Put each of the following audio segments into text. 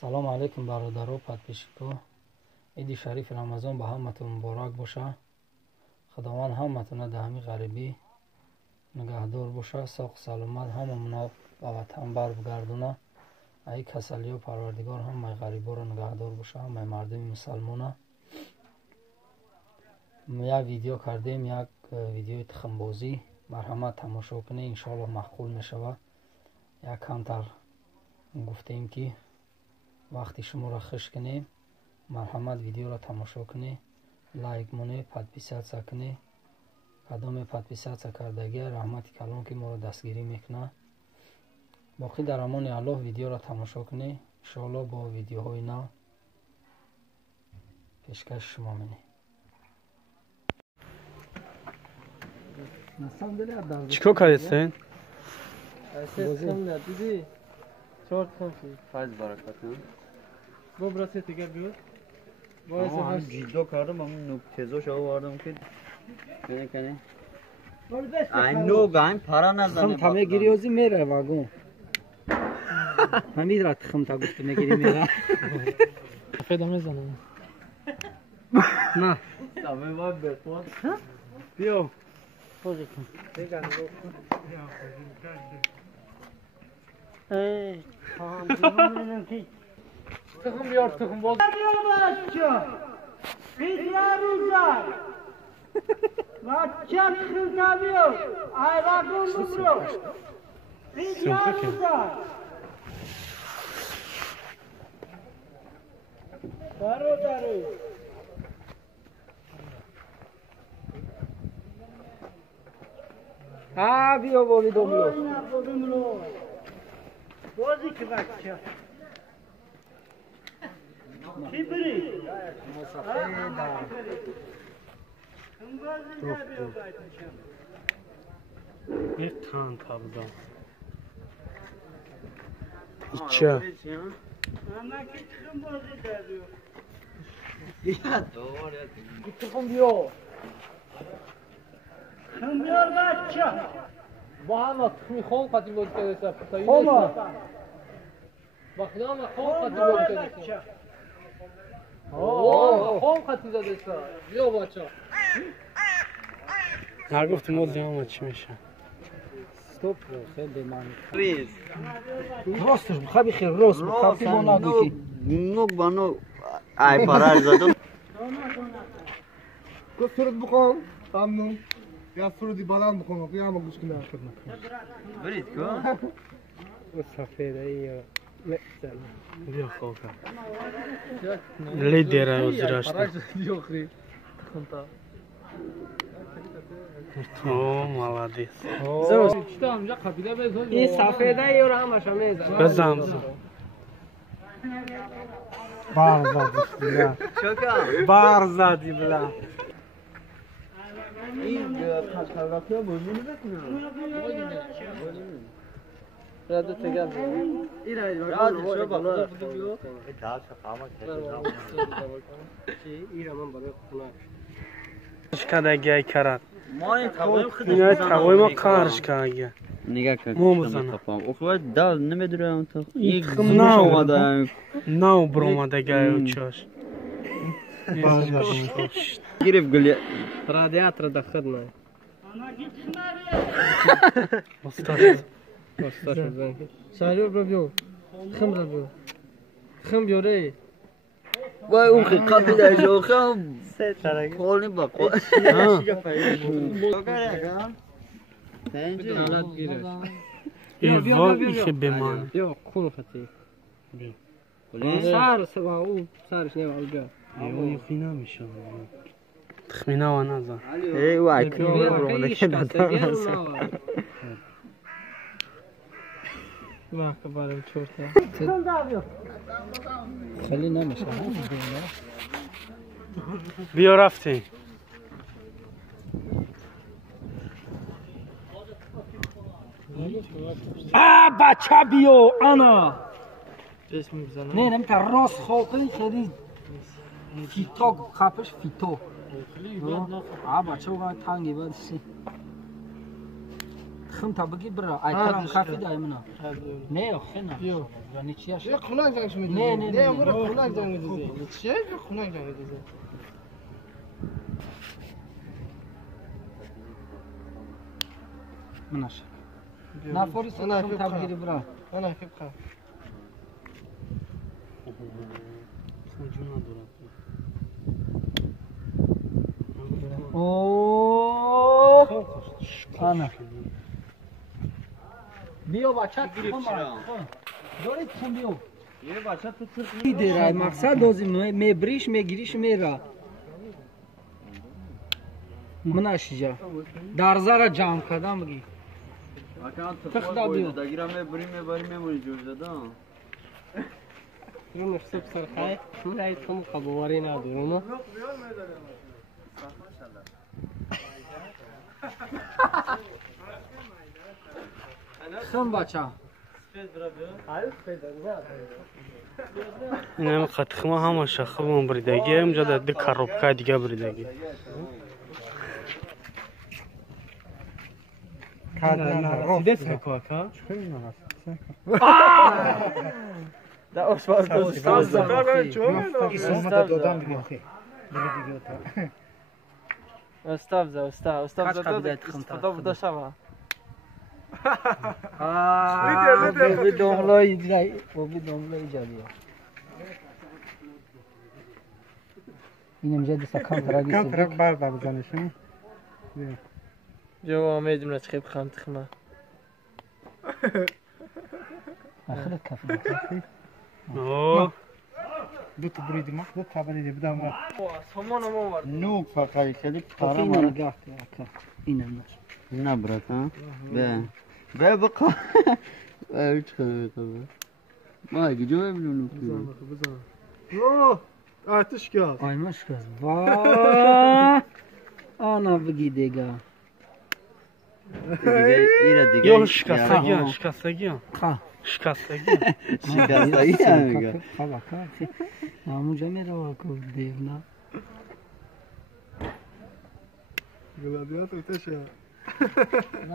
салом алейкум бародаро подписчико. иди шарифи рамазон ба ҳаматон муборак боша. худованд ҳаматона дар ҳамин ғарибӣ нигаҳдор боша. соғ саломат ҳамамона ба ватан баргардона. аи касалиҳо парвардигор ҳамаи ғариборо нигаҳдор боша, ҳамаи мардуми мусалмона. як видео кардем, як видеои тухмбозӣ. марҳамат тамошо кунед, иншоаллоҳ маъқул мешавад. як камтар гуфтем ки вақти шуморо хуш кунем. марҳамат видеоро тамошо кунед, лайк монед, подписатсия кунед. кадоме подписатсия кардагия раҳмати калон ки моро дастгирӣ мекунад. боқӣ дар амони аллоҳ видеоро тамошо кунед. иншоаллоҳ бо видеоҳои нав пешкаши шумо менем. چیکار کردین؟ دیدی؟ چهار تخم فایز برکت نه؟ با براسه دیگر بیاد؟ همین جیدو کردم، همین نوکتزو شو واردم که کنه کنه اینو گایم پارا نزنه خم تمه گیریوزی میره واگون همین را تخم تا گفته میگیری میره فیدا میزنم نه تمه باید بپاد بیا خوزی کن تخم بیار تخم باز بچه خیلی بیار ایوان برو برادر ها بیا بابی دوملو بازی که بچه چی بری؟ یک تان تابزا ایچه تخم بیا خم بیار بچه با همه تخمی خون قطعی بود که دسته خوما وقتی همه خون قطعی بود که دسته بچه خون قطعی داده دسته بیا بچه هر گفتیم باز همه چی میشه стоп خیلی من ریز راستش بخوابی خیلی راست بخوابی ما نگو که نوک بانو ای پارا زدم گفت سرود بخوام ممنون یا سرودی بلند بخوام قیام گوش کنه برید کن سفیده ای بیا خواه لی دیره و زیراشتا تو مالادیس این سفیده ای رو همش میزن بزن بار زدی چکم بار زدی بلا این خطرگاتی ها بزنی بکنم رده تگر یاد شو با خود بیو کده گای کرد ما این تقویم خود نه تقویم قارش که نگاه کن مو بزنم اخوات دال نمیدونم تو یک یک خم زمش نو. آمده نو برومده گای و چاش گریف گلی رادیاتر ده خدمه ساریو برو بیو خم رو بیو خم بیو ری وای اون خی قبی در جو خم کول نی با کول این وای که بمانه بیا کن خطی بیا سر سبا او سرش نیم بیا یه فینا میشه تخمینه و نزن ای وای که برو که دادم وقت برم چورتا خیلی نمیشه بیا رفتیم بچه بیو انا جسم میزنم نه نمیتر راست خاطری خیلی فیتا خفش فیتا بچه وقت تنگی باید سی تخم تا بگی برا ایترام کافی دایمنا نه خنا یعنی چی یه خنک جنگش میدی نه نه نه برو خنک جنگ میدی چیه خنک جنگ میدی مناش نفوری تخم تا بگیری برا انا كيف خاف اوه انا بیو بچه تخم داری تخم بیو یه بچه تو ترک کی دیره مقصد بازی میبریش میگیریش میره مناش جا درزه جام کردم بگی تخدا بیو دگیرم میبری میمونی جوش دادم يوم نفسه بصير خايف شو هاي تخم قبوارين هذول خم بچه اینم خطخمه همه شخص من بریدگی اینجا در دی کاروبکا دیگه بریدگی اینم جدی سکان تراگی کم طرف بر بزنشون جو میدونم چه خام تخمه آخر کافی اوه دو تا برید ما دو تا برید بدم سامان ما ورد نوک فقط خیلی کافی پارا اینم مارا نگاه کن اینم نه برات ها به بقا اوه چه خبر ما اگه جو ببینم نوک اوه آتش گاز آی مشکل واه آنا بگی دیگه دیگه یو شکستگی شکستگی خواه شکستگی شکستگی هم میگه خواه کافی همونجا میره واکو دیونا گلادیات تشه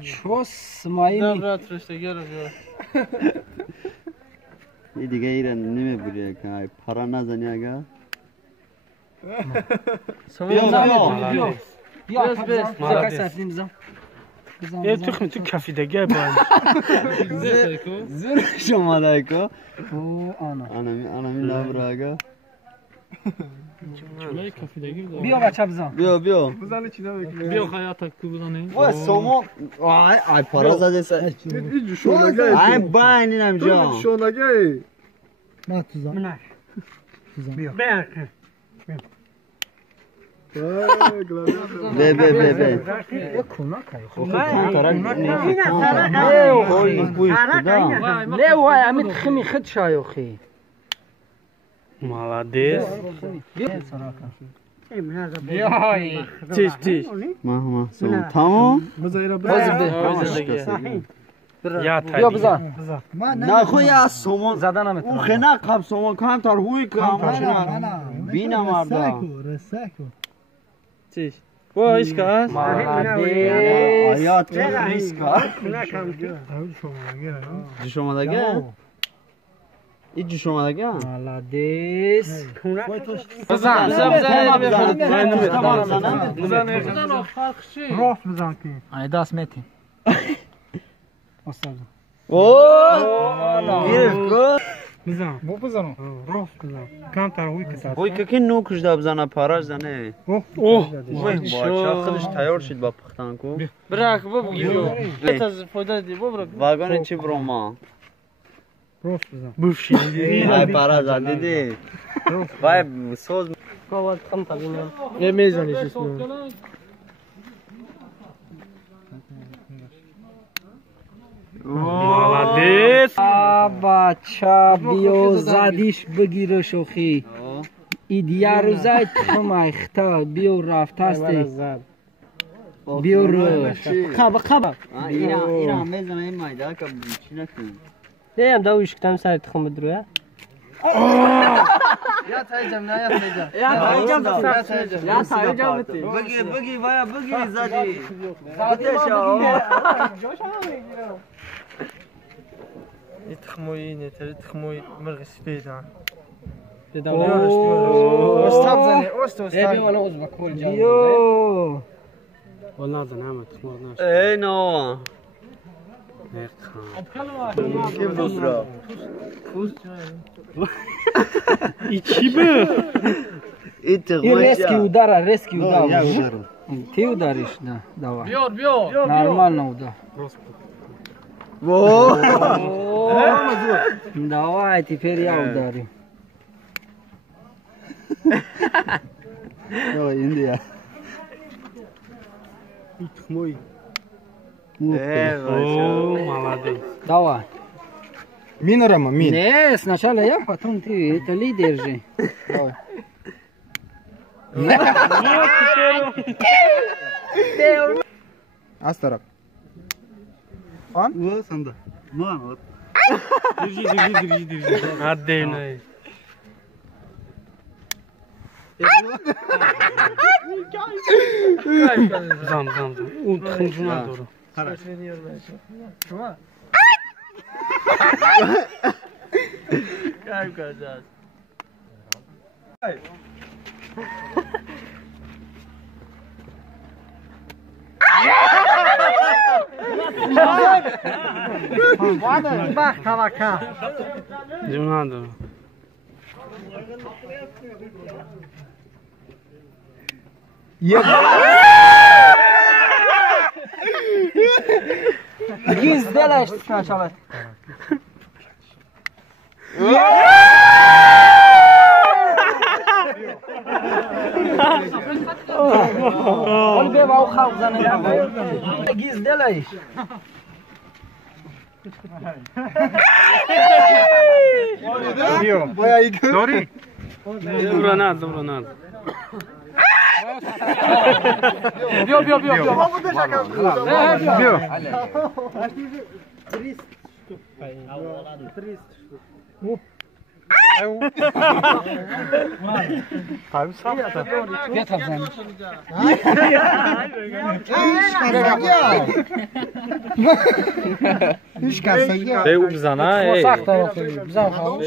شو سمایی می برات رشتگی رو بیار این دیگه ایره نمیبوری که پارا نزنی اگر بیا بیا بس. بیا سفریم بزن یه تخم تو کفیدگی باید زور شما دایکو او آنا انا می نبرو اگر بیا بچه بزن بیا بزنه چی نمیکنه بیا خیاطک کو بزنی و سومو آی پارا زده سر این شونگه آی باین اینم جا شونگه نه تو زن به یه کناک های نه وای امید خمی خد شایو خی مالادیس بیا سراکا تیش تیش ما سوم تمام بزایره یا بیا بزن نه خو یا سومون زدن هم اون خنا قب سومون کام تر هوی کام بینا مردا چیش با ایش که هست آیات ریسکا جو شما دگه این جو شما دگه مالادیس بزن راست بزن که ای دست میتین استاد اوه گرفت کو بزن بو بزنم راست بزن کم تر هوی که وای که نوکش دا بزنه پاراش زنه اوه وای باچا خودش تیار شد با پختن کو براک بگو از فایده دی برو واگن چی برو ما راست بزن بوشیدی وای پارا زده دی وای سوز قوات خم تبینم یه میزنیش اسمه مالادیس بچه بیا زدیش بگیره شوخی ایدیا رو زد خمای خطا بیا رفت هستی بیا رو خب اینا میزنه این مایده که چی نکنه نه هم داویش کتم سر تخم بدروه Ya sayacağım ne ya sayacağım. Ya sayacağım. Bıgı baya bıgı zadi. Ateş تخموي نتر تخموي مرغ سفيدة ببین ولی ازبک کل جان والله هذا نعمة تخمر ناش ای نو كيف بصرة İçi bu. این رسکی udara رسکی udara ти удариш да давай нормально удар давай теперь я ударю Индия. Мой. Молодец. давай Мин, Рома, мин. не сначала я потом ты это лидер же давай Az taraf. An? Bu sende. Muhammed. Hadi ne? Zam. O tıkıncına doğru. Kalp kaçacağız. Cümle doğru. Giz делаешь сначала قول بيه باو خاو زنه giz делаешь Bayağı iyi gördüm. Sorry. Dobro nad. Бьё. Ama bu da şaka yapıyor. Где там занят? Hiç kalsa ya. Ey ubzana ey. Сах тарafı. Güzel hava.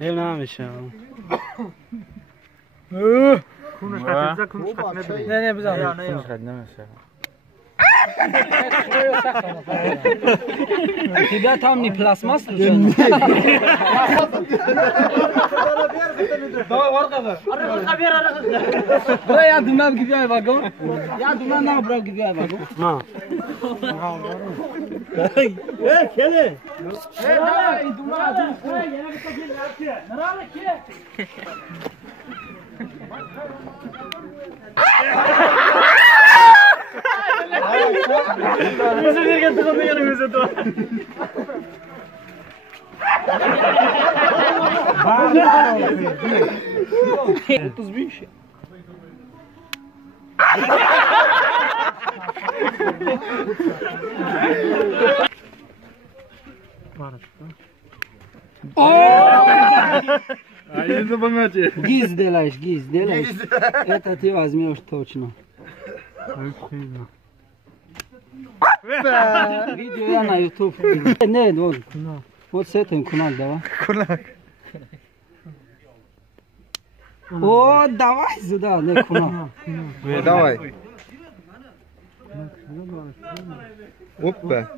Ne neymiş ya? Ne güzel. Тебя там не пластмасс случайно? Bro, я думал, где вагон. Я думал, на бро, где вагон. Ha. Гиз делаешь. Это ты возьмешь точно. Видео я на YouTube. Нет, вот с этим кунак давай. О, давай сюда, не кунак. Давай. Опа.